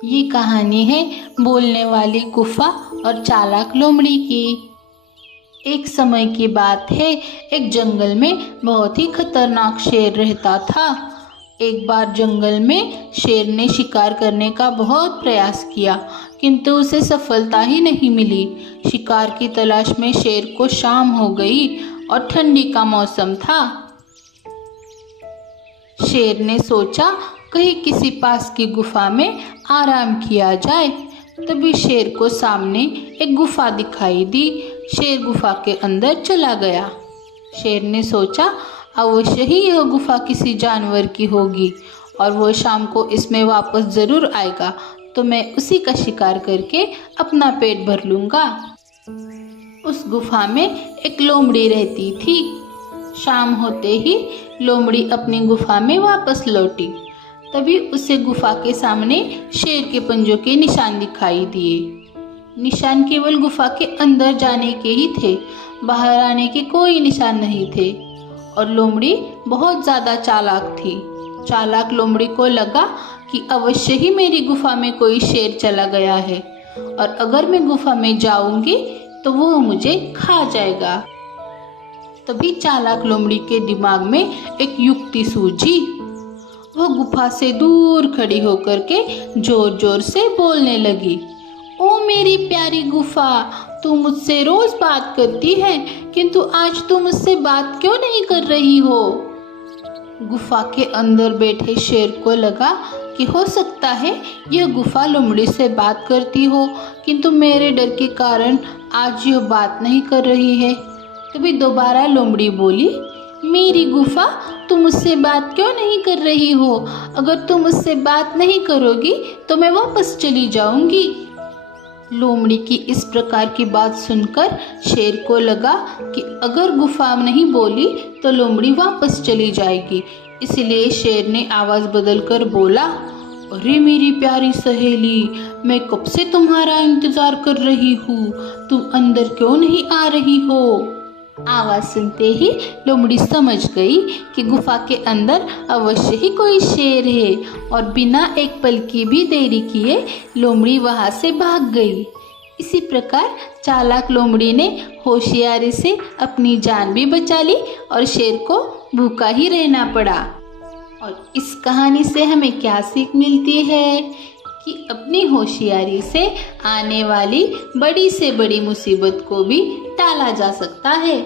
ये कहानी है बोलने वाली गुफा और चालाक लोमड़ी की। एक समय की बात है, एक जंगल में बहुत ही खतरनाक शेर रहता था। एक बार जंगल में शेर ने शिकार करने का बहुत प्रयास किया, किंतु उसे सफलता ही नहीं मिली। शिकार की तलाश में शेर को शाम हो गई और ठंडी का मौसम था। शेर ने सोचा कहीं किसी पास की गुफा में आराम किया जाए। तभी शेर को सामने एक गुफा दिखाई दी। शेर गुफा के अंदर चला गया। शेर ने सोचा अवश्य ही यह गुफा किसी जानवर की होगी और वो शाम को इसमें वापस ज़रूर आएगा, तो मैं उसी का शिकार करके अपना पेट भर लूँगा। उस गुफा में एक लोमड़ी रहती थी। शाम होते ही लोमड़ी अपनी गुफा में वापस लौटी। तभी उसे गुफा के सामने शेर के पंजों के निशान दिखाई दिए। निशान केवल गुफा के अंदर जाने के ही थे, बाहर आने के कोई निशान नहीं थे। और लोमड़ी बहुत ज़्यादा चालाक थी। चालाक लोमड़ी को लगा कि अवश्य ही मेरी गुफा में कोई शेर चला गया है और अगर मैं गुफा में जाऊंगी तो वो मुझे खा जाएगा। तभी चालाक लोमड़ी के दिमाग में एक युक्ति सूझी। वह गुफा से दूर खड़ी होकर के जोर जोर से बोलने लगी, ओ मेरी प्यारी गुफा, तू मुझसे रोज बात करती है, किंतु आज तू मुझसे बात क्यों नहीं कर रही हो? गुफा के अंदर बैठे शेर को लगा कि हो सकता है यह गुफा लोमड़ी से बात करती हो, किंतु मेरे डर के कारण आज यह बात नहीं कर रही है। तभी दोबारा लोमड़ी बोली, मेरी गुफा, तुम मुझसे बात क्यों नहीं कर रही हो? अगर तुम मुझसे बात नहीं करोगी तो मैं वापस चली जाऊंगी। लोमड़ी की इस प्रकार की बात सुनकर शेर को लगा कि अगर गुफा नहीं बोली तो लोमड़ी वापस चली जाएगी। इसलिए शेर ने आवाज़ बदलकर बोला, अरे मेरी प्यारी सहेली, मैं कब से तुम्हारा इंतज़ार कर रही हूँ, तुम अंदर क्यों नहीं आ रही हो? आवाज़ सुनते ही लोमड़ी समझ गई कि गुफा के अंदर अवश्य ही कोई शेर है और बिना एक पल की भी देरी किए लोमड़ी वहाँ से भाग गई। इसी प्रकार चालाक लोमड़ी ने होशियारी से अपनी जान भी बचा ली और शेर को भूखा ही रहना पड़ा। और इस कहानी से हमें क्या सीख मिलती है कि अपनी होशियारी से आने वाली बड़ी से बड़ी मुसीबत को भी टाला जा सकता है।